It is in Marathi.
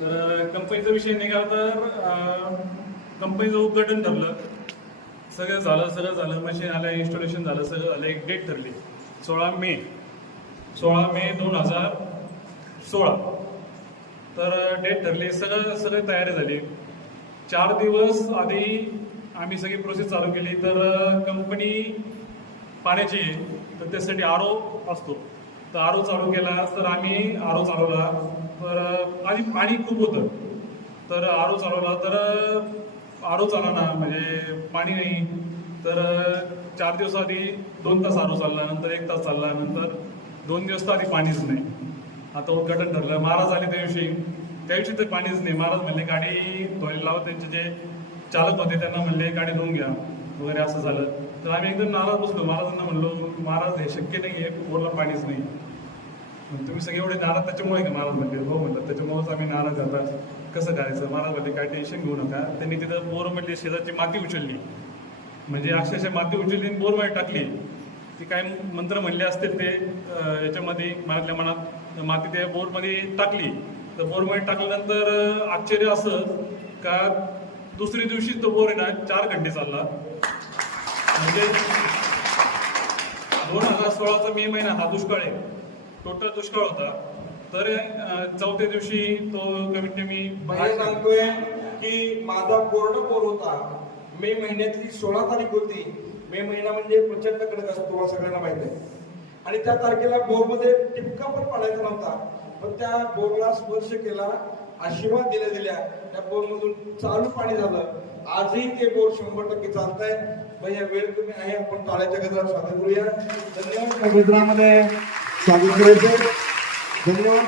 तर कंपनीचा विषय निघाला तर कंपनीचं उद्घाटन ठरलं, सगळं झालं, मशीन आलं, इन्स्टॉलेशन झालं, सगळं झालं. एक डेट ठरली 16 मे 2016. तर डेट ठरली, सगळी तयारी झाली. 4 दिवस आधी आम्ही सगळी प्रोसेस चालू केली. तर कंपनी पाण्याची तर त्यासाठी आरो असतो, तर आरो चालू केला. तर आम्ही आरो चालवला. तर आधी पाणी खूप होतं, तर आरो चालवला. तर आरो चालवला म्हणजे पाणी नाही. तर 4 दिवस आधी 2 तास आरो चालला, नंतर 1 तास चालला, नंतर 2 दिवस तर आधी पाणीच नाही. आता उद्घाटन ठरलं, महाराज आले त्या दिवशी तर पाणीच नाही. महाराज म्हणले गाडी धुवायला लावा. त्यांचे जे चालक होते त्यांना म्हणले गाडी धुवून घ्या वगैरे, असं झालं. तर आम्ही एकदम नाराज बसलो. महाराजांना म्हणलो, महाराज हे शक्य नाही आहे, बोरला पाणीच नाही. तुम्ही सगळे एवढे नाराज त्याच्यामुळे का? महाराज म्हणले हो म्हणतात, त्याच्यामुळेच आम्ही नाराज झाला. कसं करायचं? महाराज म्हणले काय टेन्शन घेऊ नका. त्यांनी तिथं बोरमध्ये शेजारची माती उचलली, म्हणजे अक्षरशः माती उचलली आणि बोरमध्ये टाकली. ती काय मंत्र म्हणले असतील ते याच्यामध्ये मनातल्या मनात माती त्या बोरमध्ये टाकली. तर बोरमध्ये टाकल्यानंतर आश्चर्य असं का दुसऱ्या दिवशी तो बोर आहे ना 4 घंटे चालला. म्हणजे 2016चा मे महिना हा दुष्काळ आहे, टोटल दुष्काळ होता. तर 4थ्या दिवशी तो कमीत कमी बाहेर सांगतोय की माझा पूर्ण बोर होता. मे महिन्यातली 16 तारीख होती. मे महिना म्हणजे प्रचंड कडक असतो, तुम्हाला सगळ्यांना माहिती आहे. आणि त्या तारखेला बोरमध्ये टिपका पण पाडायचा नव्हता, पण त्या बोरला स्पर्श केला, आशीर्वाद दिल्या त्या बोरमधून चालू पाणी झालं. आजही ते बोर 100% चालतंय. भैया वेळ कमी आहे, आपण टाळ्याच्या गजरात स्वागत करूया. धन्यवाद. गजरामध्ये स्वागत करायचं. धन्यवाद.